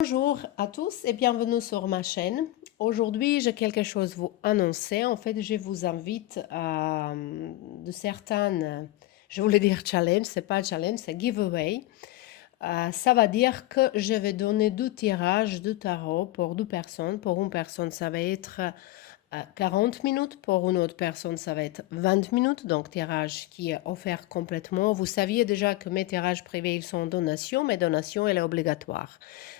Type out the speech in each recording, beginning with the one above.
Bonjour à tous et bienvenue sur ma chaîne. Aujourd'hui, j'ai quelque chose à vous annoncer. En fait, je vous invite à de certaines, je voulais dire challenge, c'est pas challenge, c'est giveaway. Ça va dire que je vais donner deux tirages de tarot pour deux personnes. Pour une personne, ça va être 40 minutes. Pour une autre personne, ça va être 20 minutes. Donc, tirage qui est offert complètement. Vous saviez déjà que mes tirages privés, ils sont en donation. Mes donations, elle est obligatoire.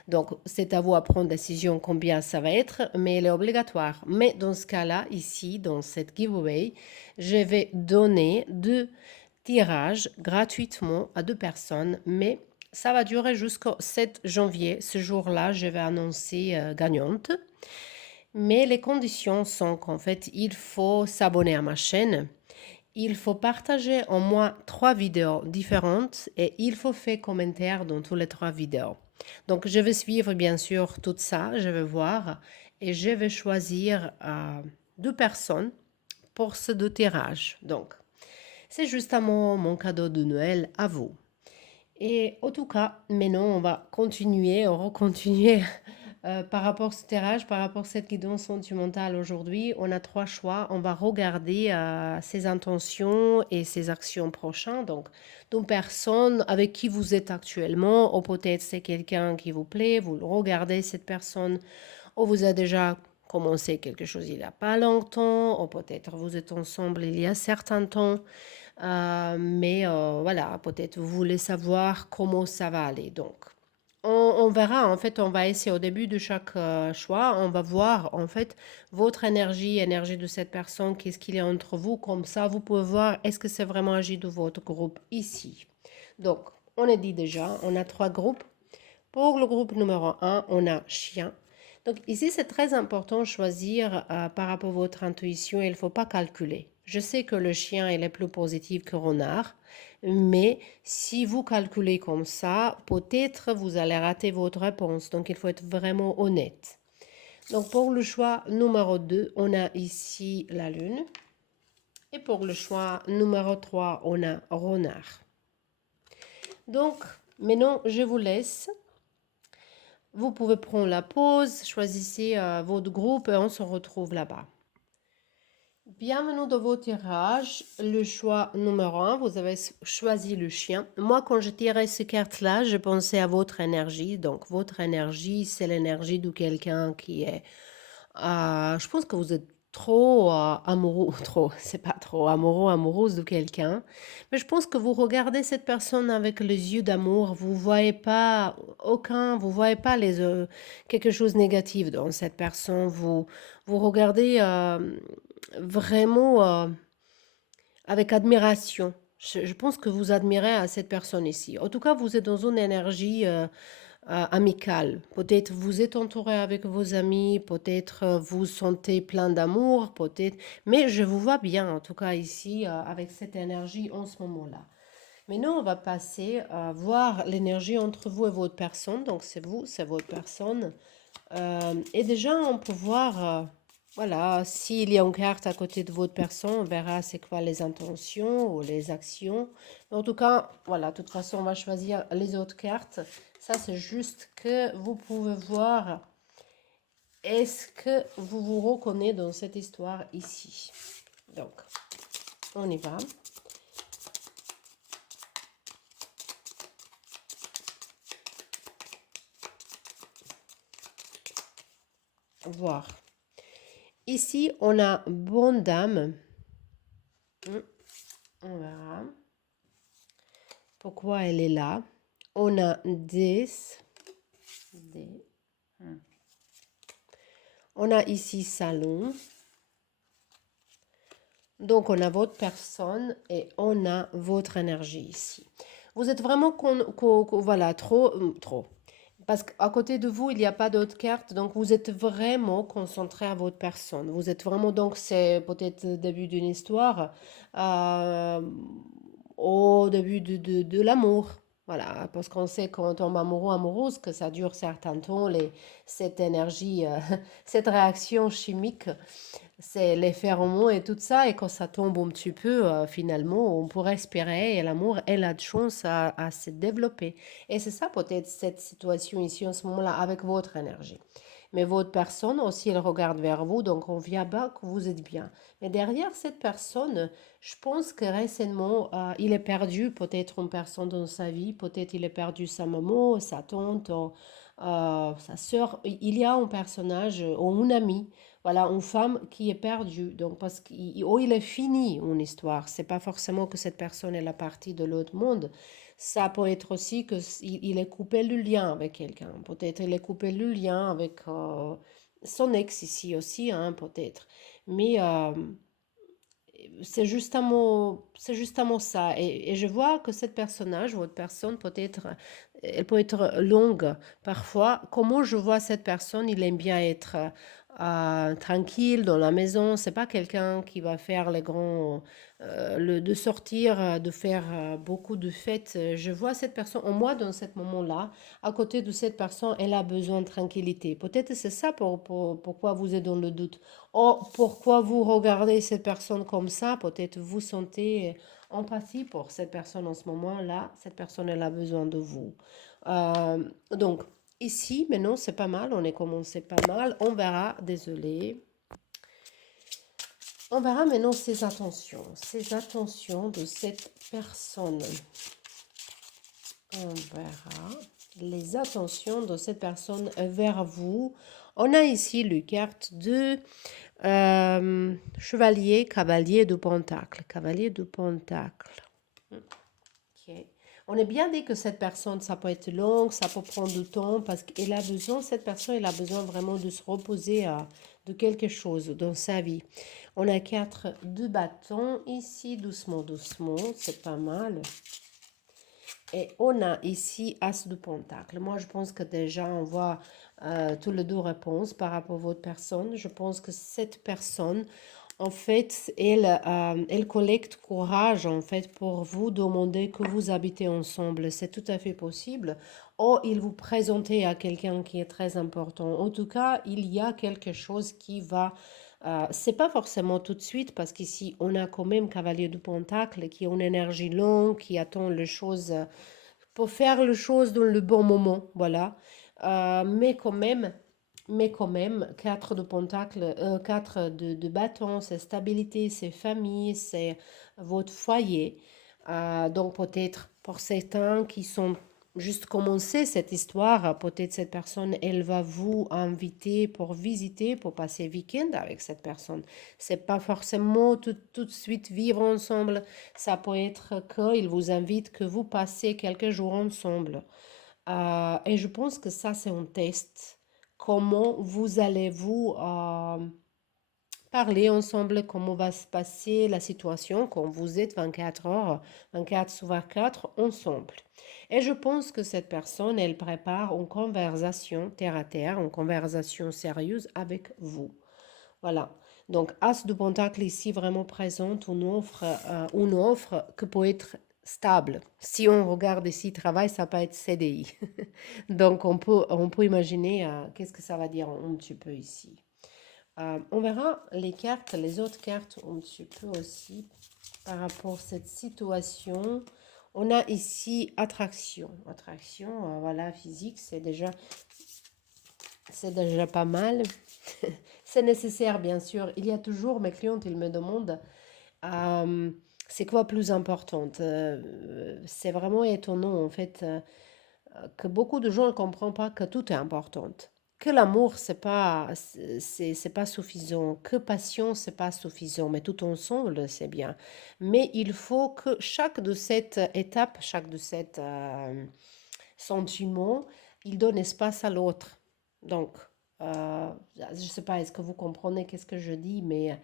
Donc, c'est à vous à prendre décision combien ça va être, mais elle est obligatoire. Mais dans ce cas-là, ici, dans cette giveaway, je vais donner deux tirages gratuitement à deux personnes, mais ça va durer jusqu'au 7 janvier. Ce jour-là, je vais annoncer gagnante. Mais les conditions sont qu'en fait, il faut s'abonner à ma chaîne. Il faut partager au moins 3 vidéos différentes et il faut faire commentaire dans toutes les 3 vidéos. Donc, je vais suivre bien sûr tout ça, je vais voir et je vais choisir deux personnes pour ce deux tirages. Donc, c'est justement mon cadeau de Noël à vous. Et en tout cas, maintenant, on va continuer, on va continuer par rapport à ce tirage, par rapport à cette guidance sentimentale aujourd'hui. On a 3 choix. On va regarder ses intentions et ses actions prochaines. Donc, d'une personne avec qui vous êtes actuellement, ou peut-être c'est quelqu'un qui vous plaît, vous regardez cette personne, ou vous avez déjà commencé quelque chose il n'y a pas longtemps, ou peut-être vous êtes ensemble il y a certain temps. Mais voilà, peut-être vous voulez savoir comment ça va aller. Donc, on verra, en fait, on va essayer au début de chaque choix, on va voir, en fait, votre énergie, énergie de cette personne, qu'est-ce qu'il y a entre vous. Comme ça, vous pouvez voir, est-ce que c'est vraiment agi de votre groupe ici. Donc, on a dit déjà, on a 3 groupes. Pour le groupe numéro 1, on a chien. Donc ici, c'est très important de choisir par rapport à votre intuition. Il ne faut pas calculer. Je sais que le chien il est plus positif que renard, mais si vous calculez comme ça, peut-être vous allez rater votre réponse. Donc il faut être vraiment honnête. Donc pour le choix numéro 2, on a ici la lune. Et pour le choix numéro 3, on a renard. Donc maintenant, je vous laisse. Vous pouvez prendre la pause, choisissez votre groupe et on se retrouve là-bas. Bienvenue dans vos tirages. Le choix numéro 1, vous avez choisi le chien. Moi, quand je tirais ces cartes-là, je pensais à votre énergie. Donc, votre énergie, c'est l'énergie de quelqu'un qui est... je pense que vous êtes trop amoureux, trop, c'est pas trop amoureux, amoureuse de quelqu'un. Mais je pense que vous regardez cette personne avec les yeux d'amour. Vous voyez pas vous voyez pas quelque chose de négatif dans cette personne. Vous regardez vraiment avec admiration. Je pense que vous admirez à cette personne ici. En tout cas, vous êtes dans une énergie amicale. Peut-être vous êtes entouré avec vos amis, peut-être vous sentez plein d'amour, peut-être. Mais je vous vois bien, en tout cas ici, avec cette énergie en ce moment-là. Maintenant, on va passer à voir l'énergie entre vous et votre personne. Donc, c'est vous, c'est votre personne. Et déjà, on peut voir, voilà, s'il y a une carte à côté de votre personne, on verra c'est quoi les intentions ou les actions. Mais en tout cas, voilà, de toute façon, on va choisir les autres cartes. Ça, c'est juste que vous pouvez voir, est-ce que vous vous reconnaissez dans cette histoire ici. Donc, on y va. Voir. Ici, on a bonne dame. On verra pourquoi elle est là. On a 10. On a ici salon. Donc, on a votre personne et on a votre énergie ici. Vous êtes vraiment, voilà, trop. Parce qu'à côté de vous, il n'y a pas d'autres cartes. Donc, vous êtes vraiment concentré à votre personne. Vous êtes vraiment, donc, c'est peut-être le début d'une histoire. Au début de l'amour. Voilà, parce qu'on sait quand on tombe amoureux, amoureuse, que ça dure certains temps, cette énergie, cette réaction chimique, c'est les phéromones et tout ça, et quand ça tombe un petit peu, finalement, on pourrait espérer, et l'amour, elle a de chance à se développer. Et c'est ça peut-être cette situation ici en ce moment-là avec votre énergie. Mais votre personne aussi, elle regarde vers vous, donc on vient bas que vous êtes bien. Mais derrière cette personne, je pense que récemment, il est perdu peut-être une personne dans sa vie, peut-être il est perdu sa maman, sa tante, sa sœur. Il y a un personnage ou une amie, voilà, une femme qui est perdue. Donc parce qu'il il est fini une histoire. C'est pas forcément que cette personne est la partie de l'autre monde. Ça peut être aussi que il est coupé le lien avec quelqu'un. Peut-être il est coupé le lien avec son ex ici aussi, hein, peut-être. Mais c'est justement ça. Et je vois que cette personnage, votre personne, peut-être, elle peut être longue parfois. Comment je vois cette personne, il aime bien être tranquille dans la maison. C'est pas quelqu'un qui va faire les grands, de sortir, de faire beaucoup de fêtes. Je vois cette personne, en moi, dans ce moment-là, à côté de cette personne, elle a besoin de tranquillité. Peut-être c'est ça pourquoi vous êtes dans le doute. Oh, pourquoi vous regardez cette personne comme ça? Peut-être vous sentez empathie pour cette personne en ce moment-là. Cette personne, elle a besoin de vous. Donc, ici, maintenant, c'est pas mal. On est commencé pas mal. On verra, désolé. On verra maintenant ses attentions de cette personne. On verra les attentions de cette personne vers vous. On a ici le carte de chevalier, cavalier de pentacle. Cavalier de pentacle. Ok. On est bien dit que cette personne, ça peut être long, ça peut prendre du temps parce qu'elle a besoin, cette personne, elle a besoin vraiment de se reposer de quelque chose dans sa vie. On a 4 de bâtons ici, doucement, doucement, c'est pas mal. Et on a ici As de Pentacle. Moi, je pense que déjà, on voit tous les deux réponses par rapport à votre personne. Je pense que cette personne, en fait, elle collecte courage, en fait, pour vous demander que vous habitez ensemble. C'est tout à fait possible. Ou il vous présentait à quelqu'un qui est très important. En tout cas, il y a quelque chose qui va c'est pas forcément tout de suite parce qu'ici on a quand même Cavalier de Pentacle qui a une énergie longue, qui attend les choses pour faire les choses dans le bon moment, voilà. Mais quand même, 4 de Pentacle, 4 de bâtons, c'est stabilité, c'est famille, c'est votre foyer. Donc peut-être pour certains qui sont juste commencé cette histoire, peut-être cette personne, elle va vous inviter pour visiter, pour passer week-end avec cette personne. C'est pas forcément tout de suite vivre ensemble. Ça peut être qu'il vous invite, que vous passez quelques jours ensemble. Et je pense que ça, c'est un test. Comment vous allez-vous parler ensemble, comment va se passer la situation quand vous êtes 24 heures, 24 sur 24 ensemble. Et je pense que cette personne, elle prépare une conversation terre à terre, une conversation sérieuse avec vous. Voilà. Donc, As de Pentacle ici vraiment présente une offre que peut être stable. Si on regarde ici travail, ça peut être CDI. Donc, on peut imaginer qu'est-ce que ça va dire un petit peu ici. On verra les cartes, les autres cartes un petit peu aussi par rapport à cette situation. On a ici attraction. Attraction, voilà, physique, c'est déjà pas mal. C'est nécessaire, bien sûr. Il y a toujours, mes clientes, ils me demandent, c'est quoi plus important? C'est vraiment étonnant, en fait, que beaucoup de gens ne comprennent pas que tout est important. Que l'amour, c'est pas suffisant. Que passion, c'est pas suffisant. Mais tout ensemble, c'est bien. Mais il faut que chaque de cette étape, chaque de cette sentiment, il donne espace à l'autre. Donc, je ne sais pas, est-ce que vous comprenez qu'est-ce que je dis, mais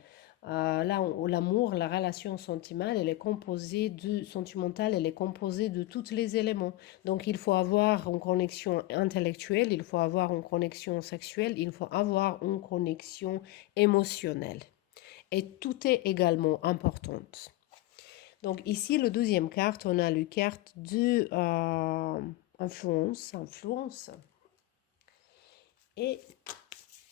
là, l'amour, la relation sentimentale, elle est composée de tous les éléments. Donc, il faut avoir une connexion intellectuelle, il faut avoir une connexion sexuelle, il faut avoir une connexion émotionnelle. Et tout est également important. Donc ici, le deuxième carte, on a la carte de influence. Et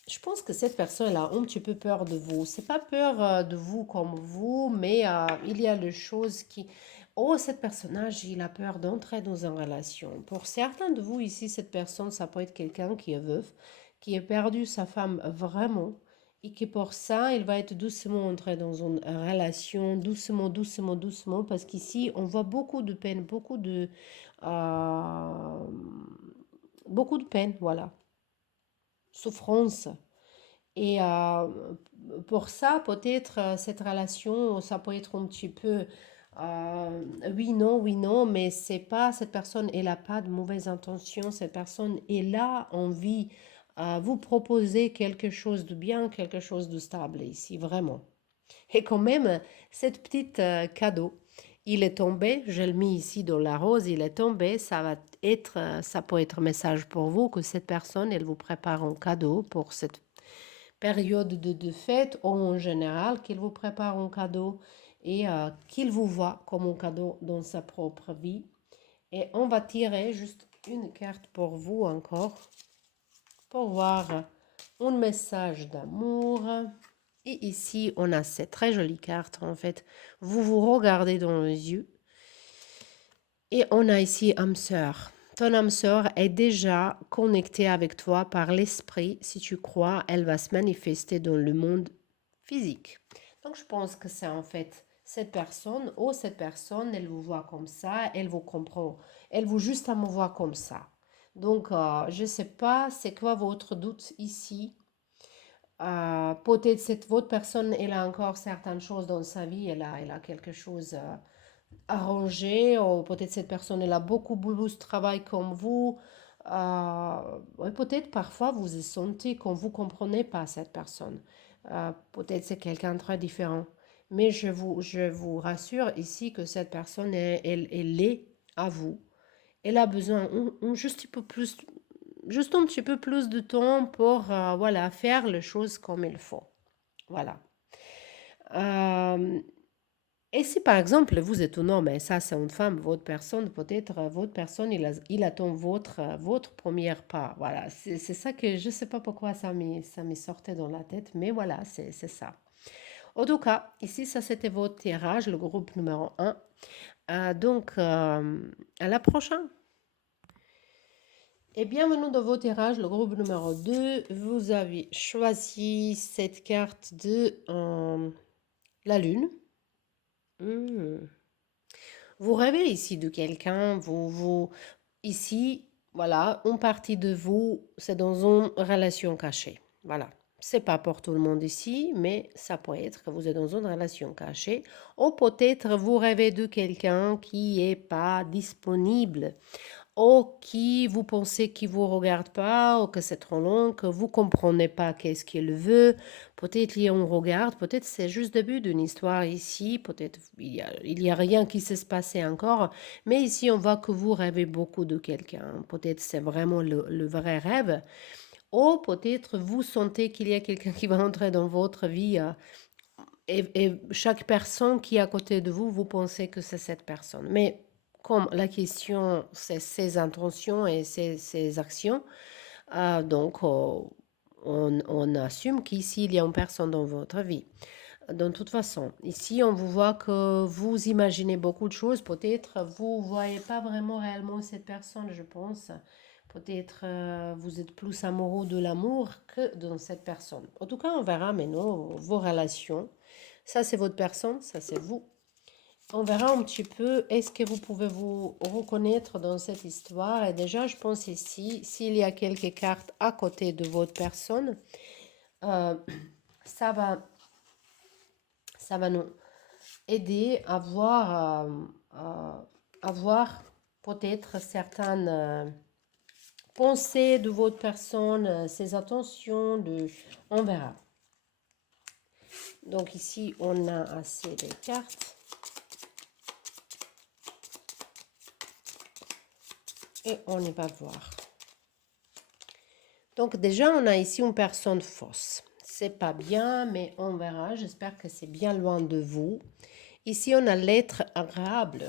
je pense que cette personne elle a un petit peu peur de vous. C'est pas peur de vous comme vous, mais il y a les choses qui... Oh, cet personnage, il a peur d'entrer dans une relation. Pour certains de vous ici, cette personne, ça peut être quelqu'un qui est veuf, qui a perdu sa femme vraiment, et qui pour ça, il va être doucement entré dans une relation, doucement, doucement, doucement, parce qu'ici, on voit beaucoup de peine, euh, beaucoup de peine, voilà, souffrance. Et pour ça, peut-être cette relation, ça peut être un petit peu oui, non, mais c'est pas cette personne, elle n'a pas de mauvaises intentions. Cette personne est là, envie vous proposer quelque chose de bien, quelque chose de stable ici, vraiment. Et quand même, cette petite cadeau, il est tombé, je le mets ici dans la rose, il est tombé, ça va être, ça peut être un message pour vous que cette personne, elle vous prépare un cadeau pour cette période de fête ou en général, qu'il vous prépare un cadeau et qu'il vous voit comme un cadeau dans sa propre vie. Et on va tirer juste une carte pour vous encore, pour voir un message d'amour. Et ici, on a cette très jolie carte, en fait. Vous vous regardez dans les yeux. Et on a ici âme sœur. Ton âme sœur est déjà connectée avec toi par l'esprit. Si tu crois, elle va se manifester dans le monde physique. Donc, je pense que c'est en fait cette personne, ou cette personne, elle vous voit comme ça, elle vous comprend. Elle vous justement voit comme ça. Donc, je ne sais pas, c'est quoi votre doute ici? Peut-être cette votre personne, elle a encore certaines choses dans sa vie, elle a quelque chose arrangé, ou peut-être cette personne, elle a beaucoup de travail comme vous. Ouais, peut-être parfois vous vous sentez qu'on ne vous comprenez pas cette personne. Peut-être c'est quelqu'un de très différent. Mais je vous rassure ici que cette personne, elle est à vous. Elle a besoin juste un peu plus, juste un petit peu plus de temps pour voilà, faire les choses comme il faut. Voilà. Euh, et si par exemple vous êtes un homme, et ça c'est une femme, votre personne, peut-être votre personne, il attend votre première pas. Voilà, c'est ça que je ne sais pas pourquoi ça m'est sorti dans la tête, mais voilà, c'est ça. En tout cas, ici, ça c'était votre tirage, le groupe numéro un. Donc, à la prochaine. Et bienvenue dans vos tirages, le groupe numéro 2. Vous avez choisi cette carte de la lune. Vous rêvez ici de quelqu'un, ici, voilà, une partie de vous, c'est dans une relation cachée. Voilà. C'est pas pour tout le monde ici, mais ça peut être que vous êtes dans une relation cachée. Ou peut-être vous rêvez de quelqu'un qui est pas disponible ou qui vous pensez qu'il vous regarde pas, ou que c'est trop long, que vous comprenez pas qu'est-ce qu'il veut. Peut-être il y a un regard, peut-être c'est juste le début d'une histoire ici, peut-être il y a rien qui s'est passé encore, mais ici on voit que vous rêvez beaucoup de quelqu'un. Peut-être c'est vraiment le vrai rêve, ou peut-être vous sentez qu'il y a quelqu'un qui va entrer dans votre vie. Et chaque personne qui est à côté de vous, vous pensez que c'est cette personne. Mais comme la question, c'est ses intentions et ses actions, donc on assume qu'ici, il y a une personne dans votre vie. De toute façon, ici, on vous voit que vous imaginez beaucoup de choses. Peut-être vous ne voyez pas vraiment réellement cette personne, je pense. Peut-être vous êtes plus amoureux de l'amour que de cette personne. En tout cas, on verra maintenant vos relations. Ça, c'est votre personne, ça, c'est vous. On verra un petit peu, est-ce que vous pouvez vous reconnaître dans cette histoire. Et déjà, je pense ici, s'il y a quelques cartes à côté de votre personne, euh, ça va, ça va nous aider à voir peut-être certaines pensées de votre personne, ses intentions, on verra. Donc ici, on a assez de cartes. Et on y va voir. Donc déjà, on a ici une personne fausse. C'est pas bien, mais on verra. J'espère que c'est bien loin de vous. Ici, on a l'être agréable.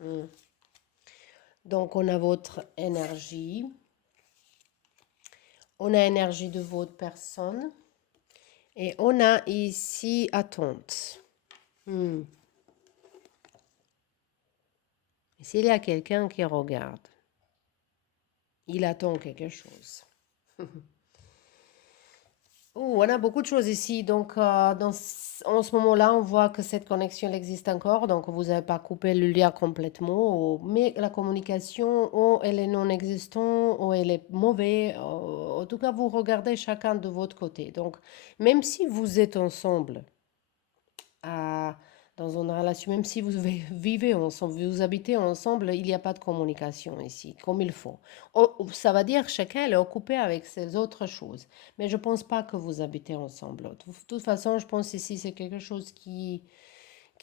Hmm. Donc, on a votre énergie. On a énergie de votre personne. Et on a ici attente. Hmm. S'il y a quelqu'un qui regarde, il attend quelque chose. Oh, on a beaucoup de choses ici. Donc, en ce moment-là, on voit que cette connexion elle existe encore. Donc, vous n'avez pas coupé le lien complètement. Mais la communication, ou elle est non existante, ou elle est mauvaise. En tout cas, vous regardez chacun de votre côté. Donc, même si vous êtes ensemble, à- dans une relation, même si vous vivez ensemble, vous habitez ensemble, il n'y a pas de communication ici, comme il faut. Ça va dire que chacun est occupé avec ses autres choses. Mais je ne pense pas que vous habitez ensemble. De toute façon, je pense ici c'est quelque chose qui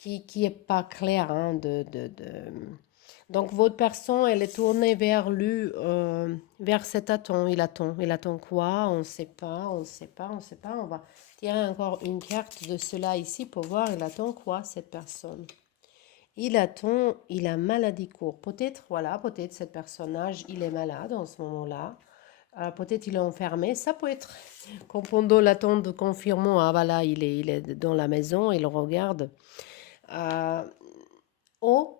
est pas clair. Hein, Donc, votre personne, elle est tournée vers lui, vers cet attend. Il attend quoi? On ne sait pas, on ne sait pas, on ne sait pas. On va tirer encore une carte de cela ici pour voir, il attend quoi, cette personne? Il attend, il a maladie courte. Peut-être, voilà, peut-être ce personnage, il est malade en ce moment-là. Peut-être il est enfermé. Ça peut être, comme pendant l'attente de confirmation, ah voilà, il est dans la maison, il regarde. Euh, ou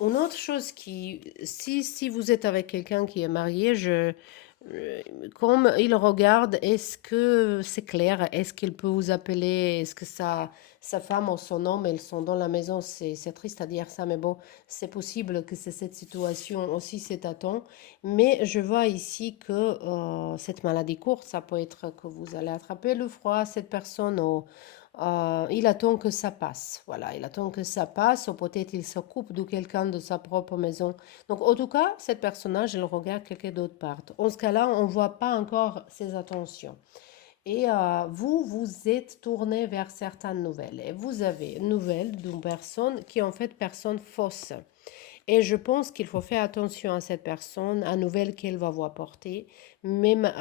une autre chose si vous êtes avec quelqu'un qui est marié, euh, comme il regarde, est-ce que c'est clair? Est-ce qu'il peut vous appeler? Est-ce que sa femme ou son homme, elles sont dans la maison? C'est triste à dire ça, mais bon, c'est possible que c'est cette situation aussi, c'est à temps. Mais je vois ici que cette maladie courte, ça peut être que vous allez attraper le froid, cette personne, il attend que ça passe. Voilà, il attend que ça passe, ou peut-être il s'occupe de quelqu'un de sa propre maison. Donc, en tout cas, cette personnage, elle regarde quelqu'un d'autre part. En ce cas-là, on ne voit pas encore ses attentions. Et vous êtes tourné vers certaines nouvelles. Et vous avez une nouvelle d'une personne qui est en fait personne fausse. Et je pense qu'il faut faire attention à cette personne, à nouvelle qu'elle va vous apporter. Même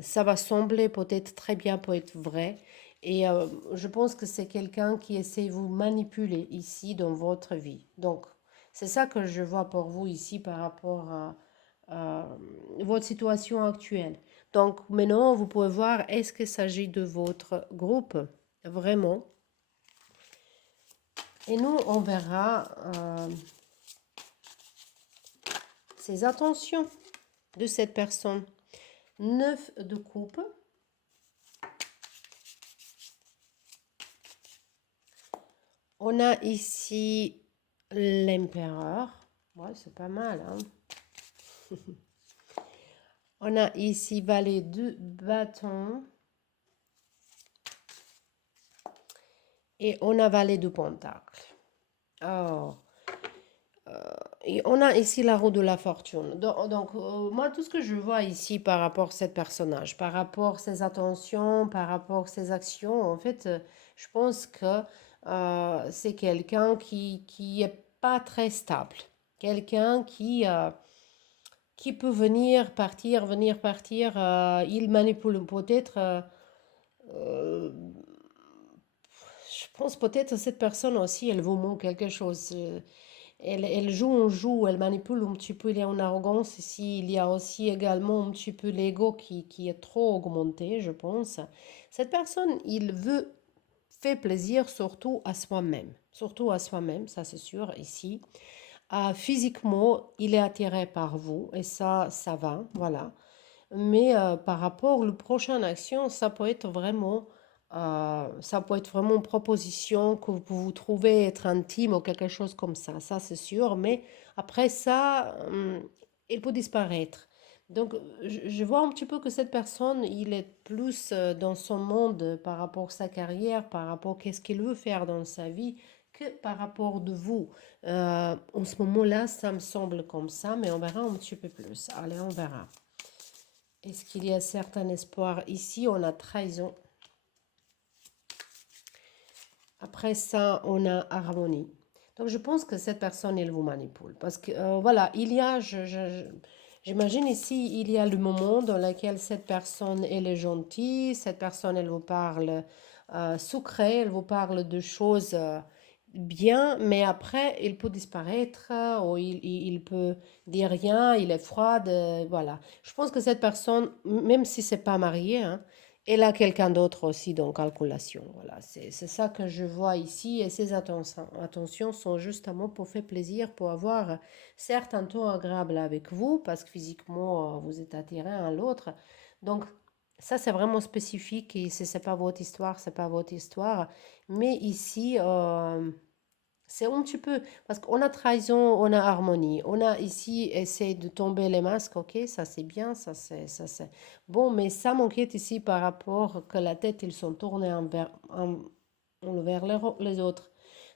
ça va sembler peut-être très bien pour être vrai. Et je pense que c'est quelqu'un qui essaie de vous manipuler ici dans votre vie. Donc, c'est ça que je vois pour vous ici par rapport à votre situation actuelle. Donc, maintenant, vous pouvez voir, est-ce qu'il s'agit de votre groupe? Vraiment. Et nous, on verra ces intentions de cette personne. 9 de coupe. On a ici l'empereur. Ouais, c'est pas mal. Hein? On a ici valet de bâton. Et on a valet de pentacle. Oh. Et on a ici la roue de la fortune. Donc, moi, tout ce que je vois ici par rapport à ce personnage, par rapport à ses attentions, par rapport à ses actions, en fait, je pense que c'est quelqu'un qui est pas très stable. Quelqu'un qui peut venir, partir. Il manipule peut-être. Euh, je pense peut-être que cette personne aussi, elle vous manque quelque chose. Elle joue, elle manipule un petit peu, il y a une arrogance ici, il y a aussi également un petit peu l'ego qui est trop augmenté, je pense. Cette personne, il veut faire plaisir surtout à soi-même, ça c'est sûr, ici. Physiquement, il est attiré par vous, et ça va, voilà. Mais par rapport aux prochaines actions, ça peut être vraiment une proposition que vous trouvez être intime ou quelque chose comme ça c'est sûr. Mais après ça, il peut disparaître. Donc, je vois un petit peu que cette personne, il est plus dans son monde par rapport à sa carrière, par rapport à qu'est-ce qu'il veut faire dans sa vie, que par rapport de vous. En ce moment-là, ça me semble comme ça, mais on verra un petit peu plus. Allez, on verra. Est-ce qu'il y a certain espoir? Ici, on a trahison. Après ça, on a harmonie. Donc, je pense que cette personne, elle vous manipule. Parce que, voilà, il y a, j'imagine ici, il y a le moment dans lequel cette personne, elle est gentille, cette personne, elle vous parle sucré, elle vous parle de choses bien, mais après, il peut disparaître, ou il peut dire rien, il est froid, voilà. Je pense que cette personne, même si c'est pas marié, hein, elle a quelqu'un d'autre aussi dans calculation. Voilà, c'est ça que je vois ici, et ces attentions sont justement pour faire plaisir, pour avoir certes un temps agréable avec vous, parce que physiquement, vous êtes attiré un à l'autre. Donc, ça, c'est vraiment spécifique, et si c'est pas votre histoire, c'est pas votre histoire. Mais ici, c'est un petit peu, parce qu'on a trahison, on a harmonie. On a ici essayé de tomber les masques, ok, ça c'est bien, ça c'est bon, mais ça m'inquiète ici par rapport que la tête, ils sont tournés envers les autres.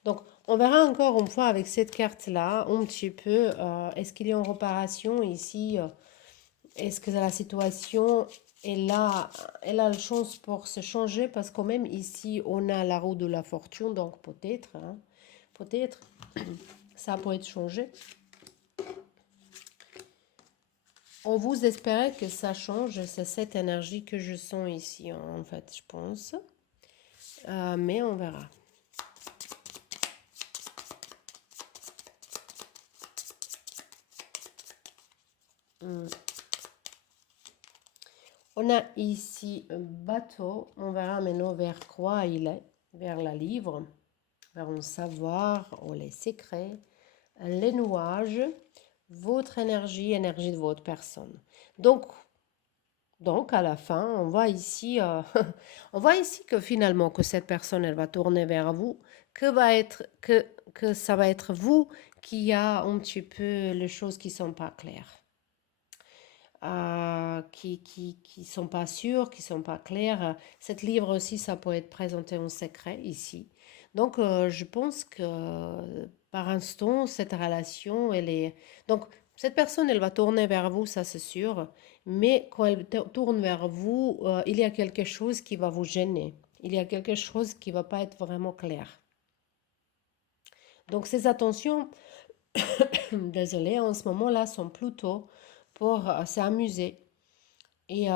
Donc, on verra encore une fois avec cette carte-là, un petit peu, est-ce qu'il y a une réparation ici? Est-ce que la situation elle a la chance pour se changer? Parce que même ici, on a la roue de la fortune, donc peut-être, hein, peut-être, ça peut être changé. On vous espérait que ça change, c'est cette énergie que je sens ici, en fait, je pense. Mais on verra. Hmm. On a ici un bateau, on verra maintenant vers quoi il est, vers la livre, vers un savoir, ou les secrets, les nuages, votre énergie, énergie de votre personne. Donc à la fin, on voit ici, on voit ici que finalement que cette personne, elle va tourner vers vous, que ça va être vous qui a un petit peu les choses qui sont pas claires, qui sont pas sûres, qui sont pas claires. Cette livre aussi, ça peut être présenté en secret ici. Donc je pense que par instant, cette relation, elle est donc cette personne, elle va tourner vers vous, ça c'est sûr. Mais quand elle tourne vers vous, il y a quelque chose qui va vous gêner. Il y a quelque chose qui va pas être vraiment clair. Donc ces attentions, désolé, en ce moment-là, sont plutôt pour s'amuser. Et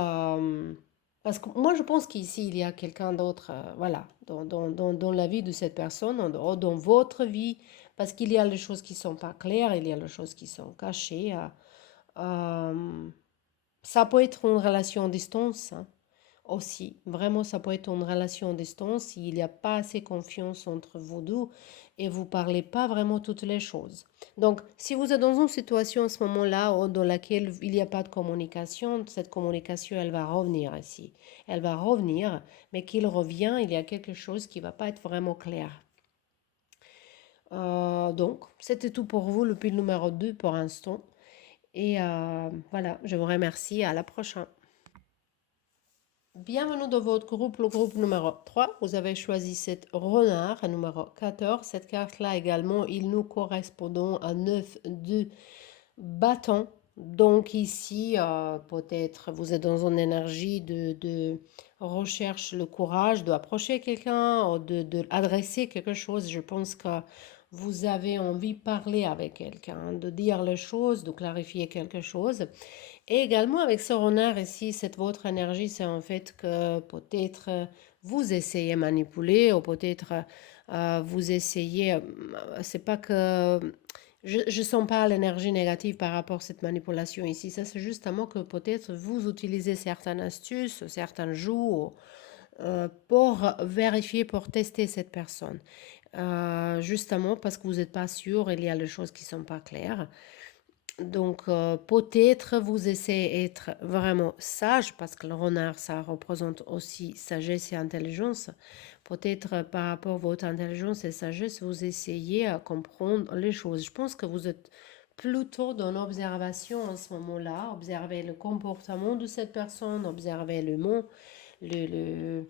parce que moi, je pense qu'ici, il y a quelqu'un d'autre, voilà, dans la vie de cette personne, dans votre vie, parce qu'il y a les choses qui sont pas claires, il y a les choses qui sont cachées. Euh, Ça peut être une relation à distance, hein, aussi. Vraiment, ça peut être une relation à distance s'il n'y a pas assez confiance entre vous deux et vous parlez pas vraiment toutes les choses. Donc, si vous êtes dans une situation à ce moment-là dans laquelle il n'y a pas de communication, cette communication, elle va revenir ici. Elle va revenir, mais qu'il revient, il y a quelque chose qui va pas être vraiment clair. Donc, c'était tout pour vous, le pile numéro 2 pour l'instant. Et voilà, je vous remercie. À la prochaine. Bienvenue dans votre groupe, le groupe numéro 3. Vous avez choisi cette renard numéro 14. Cette carte-là également, il nous correspond à 9 de bâton. Donc ici, peut-être vous êtes dans une énergie de recherche, le courage d'approcher quelqu'un, de adresser quelque chose. Je pense que vous avez envie de parler avec quelqu'un, de dire les choses, de clarifier quelque chose. Et également avec ce renard ici, cette votre énergie, c'est en fait que peut-être vous essayez manipuler ou peut-être vous essayez, c'est pas que je sens pas l'énergie négative par rapport à cette manipulation ici, ça c'est justement que peut-être vous utilisez certaines astuces, certains jeux pour vérifier, pour tester cette personne. Justement parce que vous n'êtes pas sûr, il y a des choses qui sont pas claires. Donc, peut-être vous essayez d'être vraiment sage, parce que le renard, ça représente aussi sagesse et intelligence. Peut-être par rapport à votre intelligence et sagesse, vous essayez à comprendre les choses. Je pense que vous êtes plutôt dans l'observation en ce moment-là. Observez le comportement de cette personne, observez le mot, le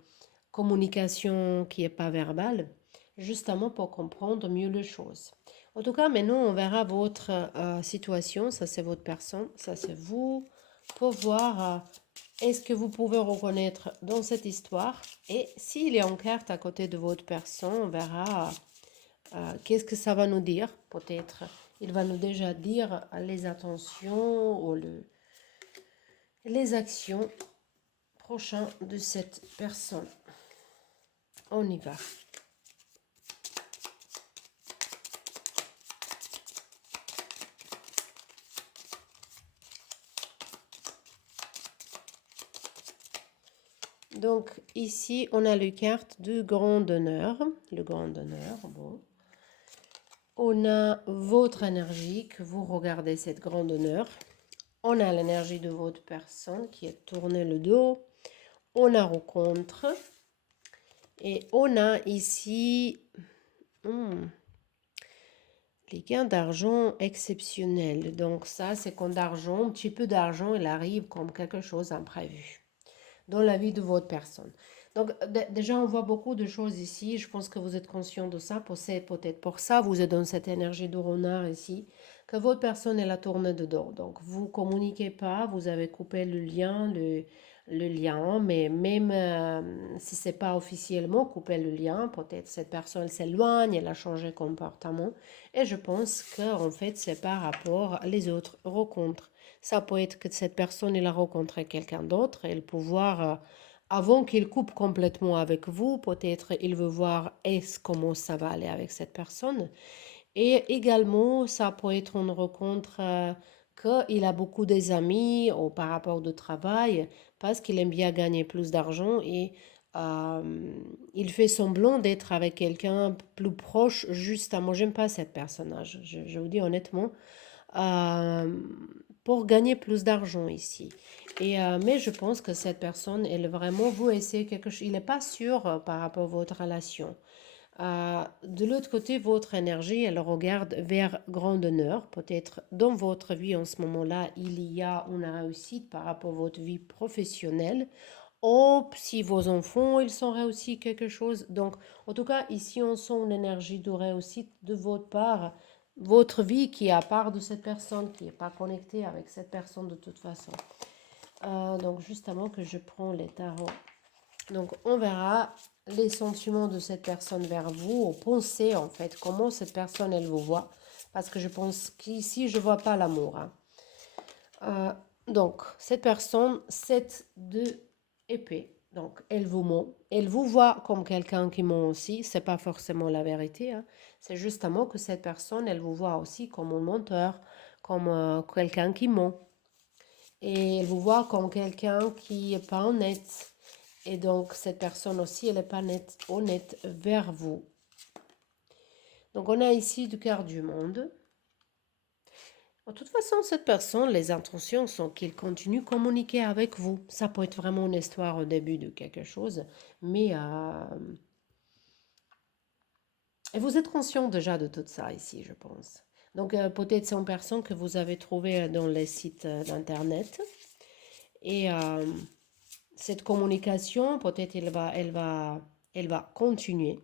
communication qui n'est pas verbale, justement pour comprendre mieux les choses. En tout cas, maintenant, on verra votre situation. Ça, c'est votre personne. Ça, c'est vous. Pour voir est-ce que vous pouvez reconnaître dans cette histoire. Et s'il y a une carte à côté de votre personne, on verra qu'est-ce que ça va nous dire. Peut-être il va nous déjà dire les attentions ou les actions prochaines de cette personne. On y va. Donc ici, on a le carte de grand honneur. Le grand honneur, bon. On a votre énergie, que vous regardez cette grande honneur. On a l'énergie de votre personne qui est tournée le dos. On a rencontre. Et on a ici les gains d'argent exceptionnels. Donc ça, c'est quand d'argent, un petit peu d'argent, il arrive comme quelque chose d'imprévu dans la vie de votre personne. Donc déjà, on voit beaucoup de choses ici. Je pense que vous êtes conscient de ça. Peut-être pour ça, vous êtes dans cette énergie de renard ici, que votre personne est la tournée dedans. Donc vous communiquez pas, vous avez coupé le lien, mais même si c'est pas officiellement coupé le lien, peut-être cette personne s'éloigne, elle a changé de comportement. Et je pense que en fait, c'est par rapport les autres rencontres. Ça peut être que cette personne, elle a rencontré quelqu'un d'autre et elle peut voir, avant qu'il coupe complètement avec vous, peut-être il veut voir est-ce comment ça va aller avec cette personne. Et également, ça peut être une rencontre qu'il a beaucoup des amis ou par rapport de travail parce qu'il aime bien gagner plus d'argent et il fait semblant d'être avec quelqu'un plus proche juste à moi. J'aime pas cette personnage, je vous dis honnêtement euh, pour gagner plus d'argent ici. Mais je pense que cette personne, elle vraiment veut essayer quelque chose. Il n'est pas sûr par rapport à votre relation. De l'autre côté, votre énergie, elle regarde vers grand honneur. Peut-être dans votre vie en ce moment-là, il y a une réussite par rapport à votre vie professionnelle. Ou si vos enfants, ils sont réussis quelque chose. Donc, en tout cas, ici, on sent une énergie de réussite de votre part. Votre vie qui est à part de cette personne, qui n'est pas connectée avec cette personne de toute façon. Donc, justement que je prends les tarots. Donc, on verra les sentiments de cette personne vers vous, pensez en fait, comment cette personne, elle vous voit. Parce que je pense qu'ici, je ne vois pas l'amour. Hein. Donc, cette personne, 7 de épée. Donc, elle vous ment. Elle vous voit comme quelqu'un qui ment aussi. C'est pas forcément la vérité. Hein. C'est justement que cette personne, elle vous voit aussi comme un menteur, comme quelqu'un qui ment. Et elle vous voit comme quelqu'un qui n'est pas honnête. Et donc, cette personne aussi, elle n'est pas honnête vers vous. Donc, on a ici du cœur du monde. De toute façon, cette personne, les intentions sont qu'il continue à communiquer avec vous. Ça peut être vraiment une histoire au début de quelque chose, mais et vous êtes conscient déjà de tout ça ici, je pense. Donc peut-être c'est une personne que vous avez trouvée dans les sites d'internet et cette communication, peut-être elle va continuer.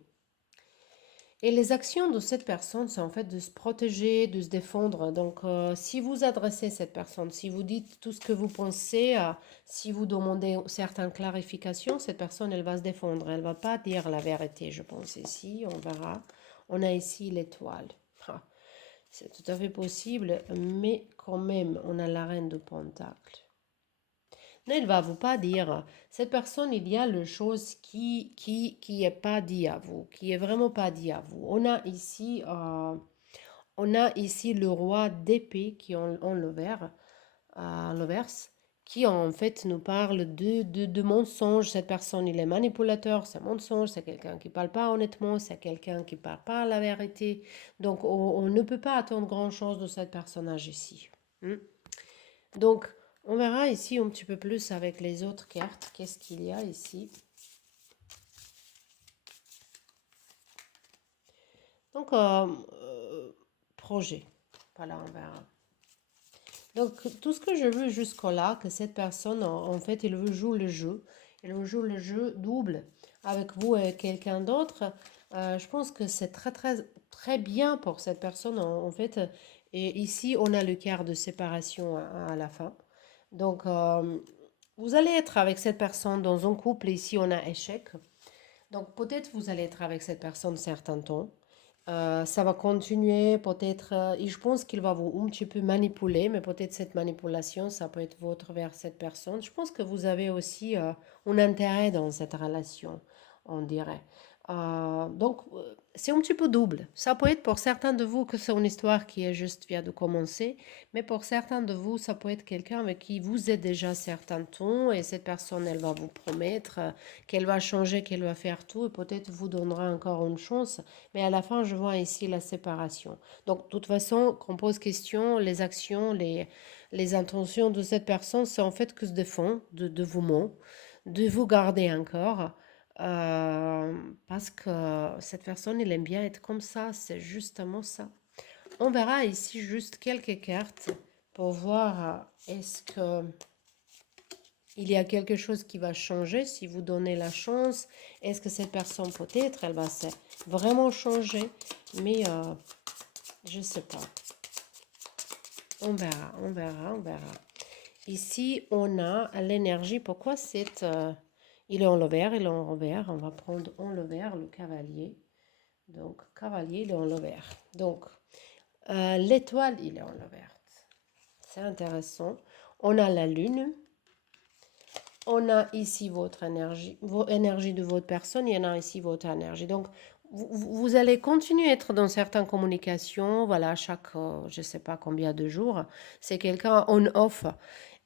Et les actions de cette personne, c'est en fait de se protéger, de se défendre. Donc, si vous adressez cette personne, si vous dites tout ce que vous pensez, si vous demandez certaines clarifications, cette personne, elle va se défendre. Elle va pas dire la vérité, je pense. Ici, on verra. On a ici l'étoile. Ah, c'est tout à fait possible, mais quand même, on a la reine de Pentacle. Non, il va vous pas dire. Cette personne, il y a le chose qui est pas dit à vous, qui est vraiment pas dit à vous. On a ici le roi d'épée qui en l'envers, qui en fait nous parle de mensonges. Cette personne, il est manipulateur, c'est mensonge, c'est quelqu'un qui parle pas honnêtement, c'est quelqu'un qui parle pas la vérité. Donc, on ne peut pas attendre grand-chose de cette personnage ici. Hmm. Donc, on verra ici un petit peu plus avec les autres cartes. Qu'est-ce qu'il y a ici? Donc, projet. Voilà, on verra. Donc, tout ce que je veux jusqu'à-là, que cette personne, en fait, il veut jouer le jeu. Il veut jouer le jeu double avec vous et quelqu'un d'autre. Je pense que c'est très, très, très bien pour cette personne, en fait. Et ici, on a le quart de séparation à la fin. Donc, vous allez être avec cette personne dans un couple. Ici, on a échec. Donc, peut-être vous allez être avec cette personne certain temps. Ça va continuer, peut-être. Et je pense qu'il va vous un petit peu manipuler, mais peut-être cette manipulation, ça peut être votre vers cette personne. Je pense que vous avez aussi un intérêt dans cette relation, on dirait. Donc, c'est un petit peu double. Ça peut être pour certains de vous que c'est une histoire qui est juste vient de commencer, mais pour certains de vous, ça peut être quelqu'un avec qui vous êtes déjà certain temps et cette personne, elle va vous promettre qu'elle va changer, qu'elle va faire tout et peut-être vous donnera encore une chance, mais à la fin, je vois ici la séparation. Donc, de toute façon, qu'on pose question, les actions, les intentions de cette personne, c'est en fait que se défend de vous-même, de vous garder encore. Parce que cette personne, il aime bien être comme ça, c'est justement ça. On verra ici juste quelques cartes pour voir est-ce que il y a quelque chose qui va changer si vous donnez la chance. Est-ce que cette personne peut-être, elle va vraiment changer, mais je ne sais pas. On verra, on verra, on verra. Ici, on a l'énergie. Pourquoi c'est... il est en l'envers, il est en revers. On va prendre en l'envers le cavalier. Donc, cavalier, il est en l'envers. Donc, l'étoile, il est en l'envers. C'est intéressant. On a la lune. On a ici votre énergie, énergie de votre personne. Il y en a ici votre énergie. Donc, vous allez continuer à être dans certaines communications. Voilà, chaque, je ne sais pas combien de jours. C'est quelqu'un on-off.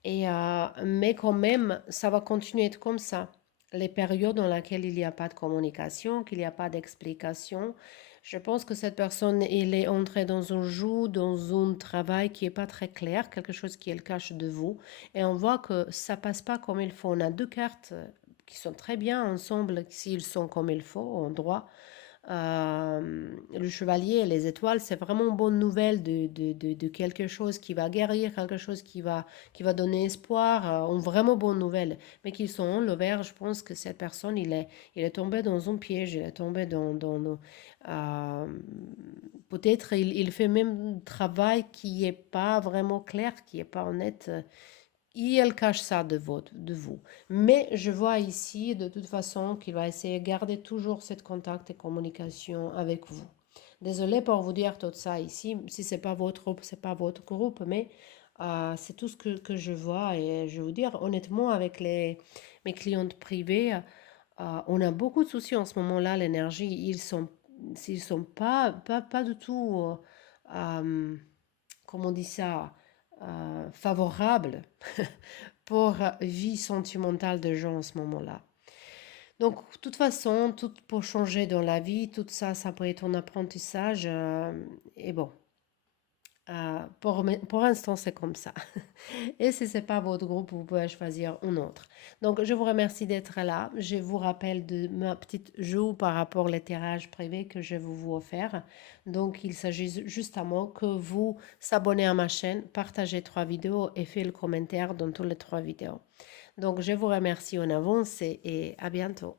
Mais quand même, ça va continuer à être comme ça. Les périodes dans lesquelles il n'y a pas de communication, qu'il n'y a pas d'explication, je pense que cette personne, elle est entrée dans un jeu, dans un travail qui n'est pas très clair, quelque chose qui elle cache de vous. Et on voit que ça passe pas comme il faut. On a deux cartes qui sont très bien ensemble, s'ils sont comme il faut, en droit. Le chevalier et les étoiles, c'est vraiment une bonne nouvelle de quelque chose qui va guérir, quelque chose qui va donner espoir, une vraiment bonne nouvelle. Mais qu'ils sont en l'envers, je pense que cette personne, il est tombé dans un piège, il est tombé euh, peut-être il fait même un travail qui n'est pas vraiment clair, qui n'est pas honnête. Et elle cache ça de vous. Mais je vois ici, de toute façon, qu'il va essayer de garder toujours cette contact et communication avec vous. Désolée pour vous dire tout ça ici, si c'est pas votre groupe, c'est pas votre groupe, mais c'est tout ce que je vois. Et je vais vous dire, honnêtement, avec mes clientes privées, on a beaucoup de soucis en ce moment-là. L'énergie, ils sont pas du tout, comment on dit ça, favorables pour vie sentimentale de gens en ce moment-là. Donc, de toute façon, tout pour changer dans la vie, tout ça, ça peut être un apprentissage. Et bon, pour l'instant, c'est comme ça. Et si ce n'est pas votre groupe, vous pouvez choisir un autre. Donc, je vous remercie d'être là. Je vous rappelle de ma petite joue par rapport aux tirages privés que je vais vous offrir. Donc, il s'agit justement que vous s'abonnez à ma chaîne, partagez 3 vidéos et faites le commentaire dans toutes les 3 vidéos. Donc, je vous remercie en avance et à bientôt.